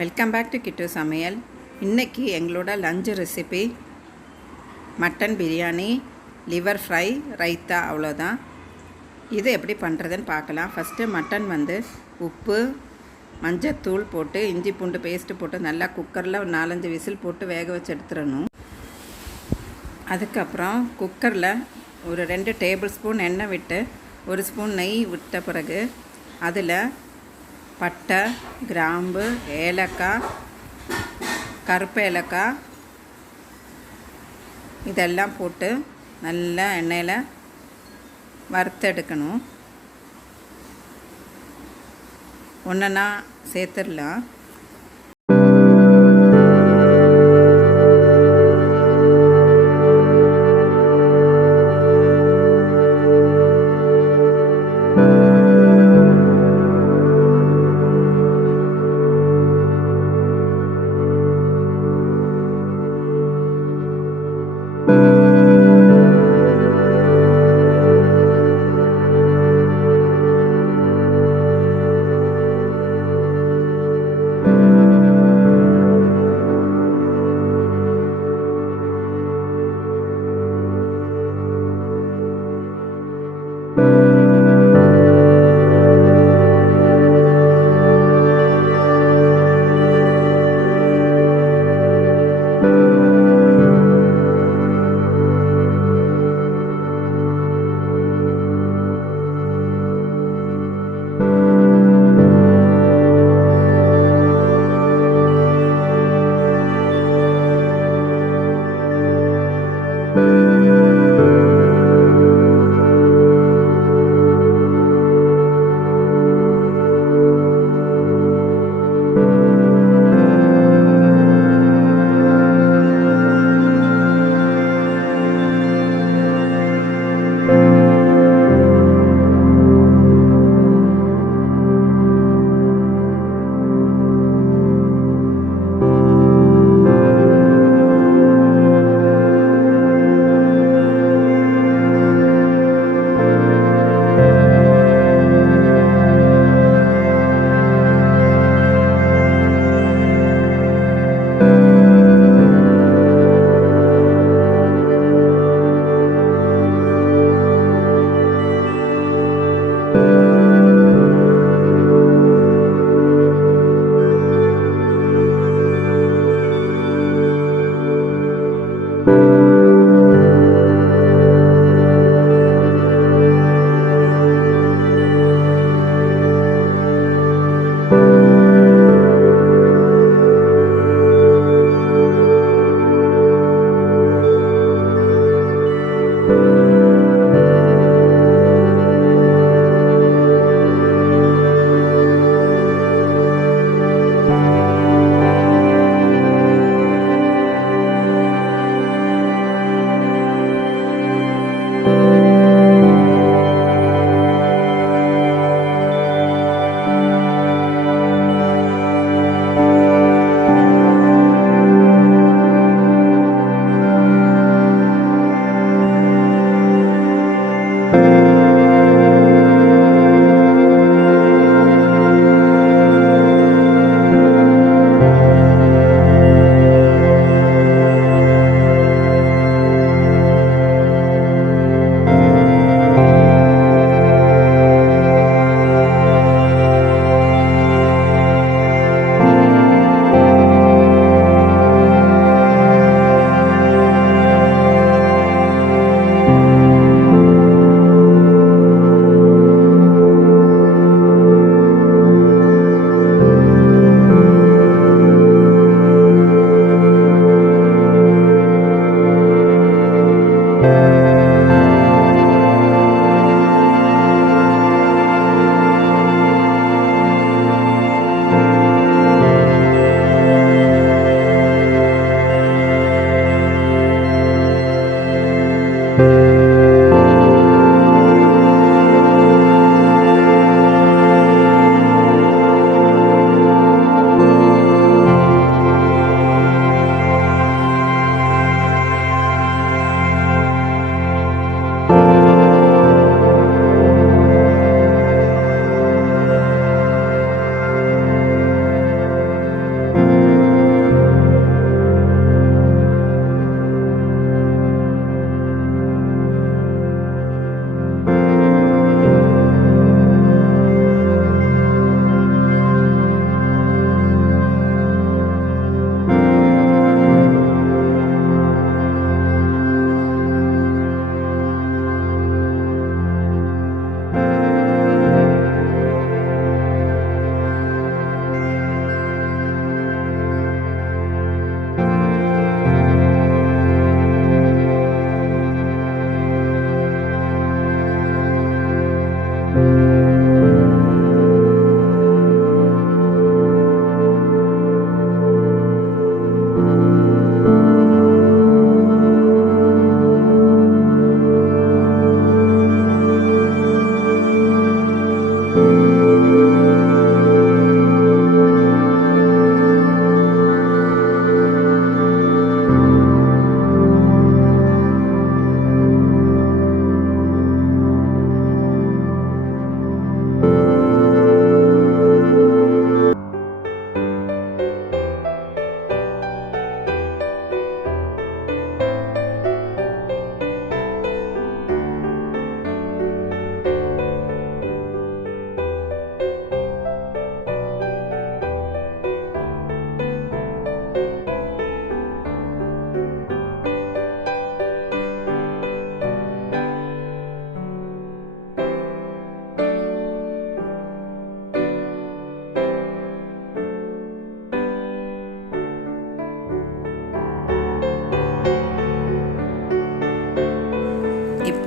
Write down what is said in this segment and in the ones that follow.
Welcome back to கிட்டு சமையல். இன்றைக்கி எங்களோட lunch recipe mutton biryani, liver fry, raita. அவ்வளோதான். இது எப்படி பண்ணுறதுன்னு பார்க்கலாம். ஃபஸ்ட்டு மட்டன் உப்பு, மஞ்சத்தூள் போட்டு இஞ்சி பூண்டு பேஸ்ட்டு போட்டு நல்லா குக்கரில் ஒரு 4-5 விசில் போட்டு வேக வச்சு எடுத்துடணும். அதுக்கப்புறம் குக்கரில் ஒரு 2 டேபிள் ஸ்பூன் எண்ணெய் விட்டு 1 ஸ்பூன் நெய் விட்ட பிறகு அதில் பட்டை, கிராம்பு, ஏலக்காய், கருப்பு ஏலக்காய் இதெல்லாம் போட்டு நல்லா எண்ணெயில் வறுத்தெடுக்கணும். ஒன்றா சேர்த்துடலாம்.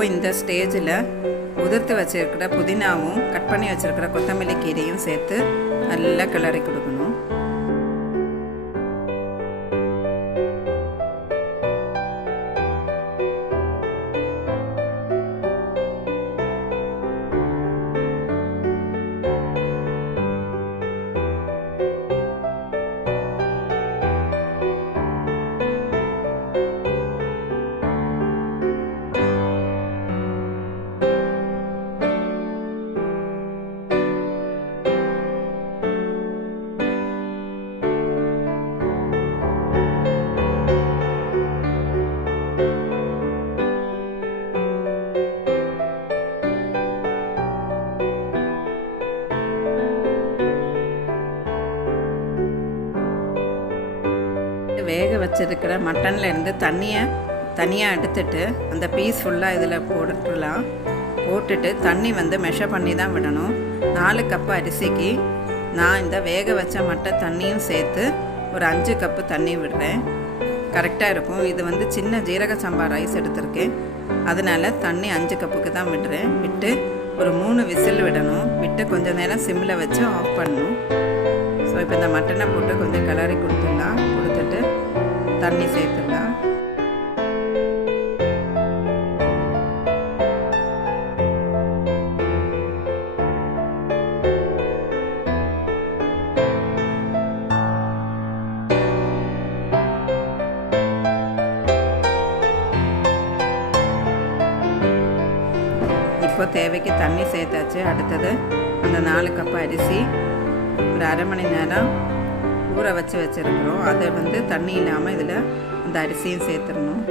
இப்போது இந்த ஸ்டேஜில் உதிர்த்து வச்சுருக்கிற புதினாவும் கட் பண்ணி வச்சுருக்கிற கொத்தமல்லி கீரையும் சேர்த்து நல்லா கிளறி கொடுக்கணும். வேக வச்சிருக்கிற மட்டனில் இருந்து தனியாக எடுத்துட்டு அந்த பீஸ் ஃபுல்லாக இதில் போட்டுடலாம். போட்டுட்டு தண்ணி மெஷர் பண்ணி தான் விடணும். 4 கப்பு அரிசிக்கு நான் இந்த வேக வச்ச மட்டை தண்ணியும் சேர்த்து ஒரு 5 கப்பு தண்ணி விடுறேன். கரெக்டாக இருக்கும். இது சின்ன ஜீரக சம்பா ரைஸ் எடுத்திருக்கேன், அதனால் தண்ணி 5 கப்புக்கு தான் விடுறேன். விட்டு ஒரு 3 விசில் விடணும். விட்டு கொஞ்சம் நேரம் சிம்மில் வச்சு ஆஃப் பண்ணணும். ஸோ இப்போ இந்த மட்டனை போட்டு கொஞ்சம் கிளறி கொடுத்துடலாம். கொடுத்துட்டு தண்ணி சேர்த்துடலாம். இப்போ தேவைக்கு தண்ணி சேர்த்தாச்சு. அடுத்தது அந்த 4 கப்பு அரிசி ஒரு அரை மணி நேரம் ஊற வச்சுருக்கிறோம். அதை தண்ணி இல்லாமல் இதில் அந்த அரிசியும் சேர்த்துடணும்.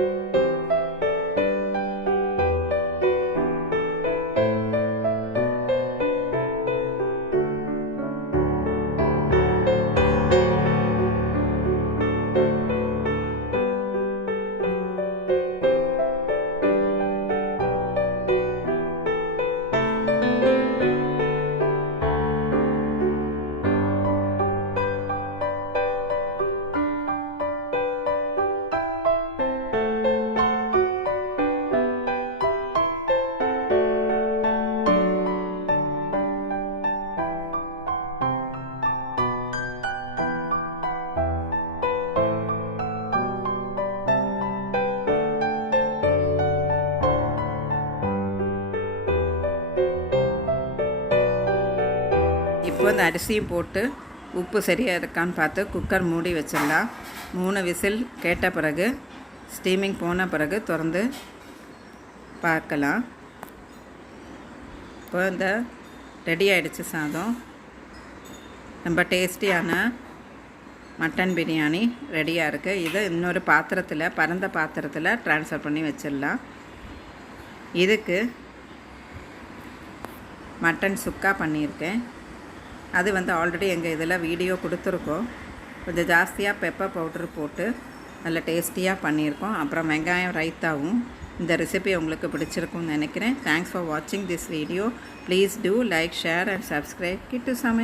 இப்போ இந்த அரிசியும் போட்டு உப்பு சரியாக இருக்கான்னு பார்த்து குக்கர் மூடி வச்சிடலாம். 3 விசில் கேட்ட பிறகு ஸ்டீமிங் போன பிறகு திறந்து பார்க்கலாம். இப்போ இந்த ரெடி ஆகிடுச்சு சாதம். ரொம்ப டேஸ்டியான மட்டன் பிரியாணி ரெடியாக இருக்குது. இதை இன்னொரு பாத்திரத்தில், பரந்த பாத்திரத்தில் ட்ரான்ஸ்ஃபர் பண்ணி வச்சிடலாம். இதுக்கு மட்டன் சுக்கா பண்ணியிருக்கேன். அது ஆல்ரெடி எங்கள் இதில் வீடியோ கொடுத்துருக்கோம். கொஞ்சம் ஜாஸ்தியாக பெப்பர் பவுடர் போட்டு நல்ல டேஸ்டியாக பண்ணியிருக்கோம். அப்புறம் வெங்காயம் ரைத்தாவும். இந்த ரெசிபி உங்களுக்கு பிடிச்சிருக்கும்னு நினைக்கிறேன். தேங்க்ஸ் ஃபார் வாட்சிங் this video. Please do like, share and subscribe Kittu சமையல்.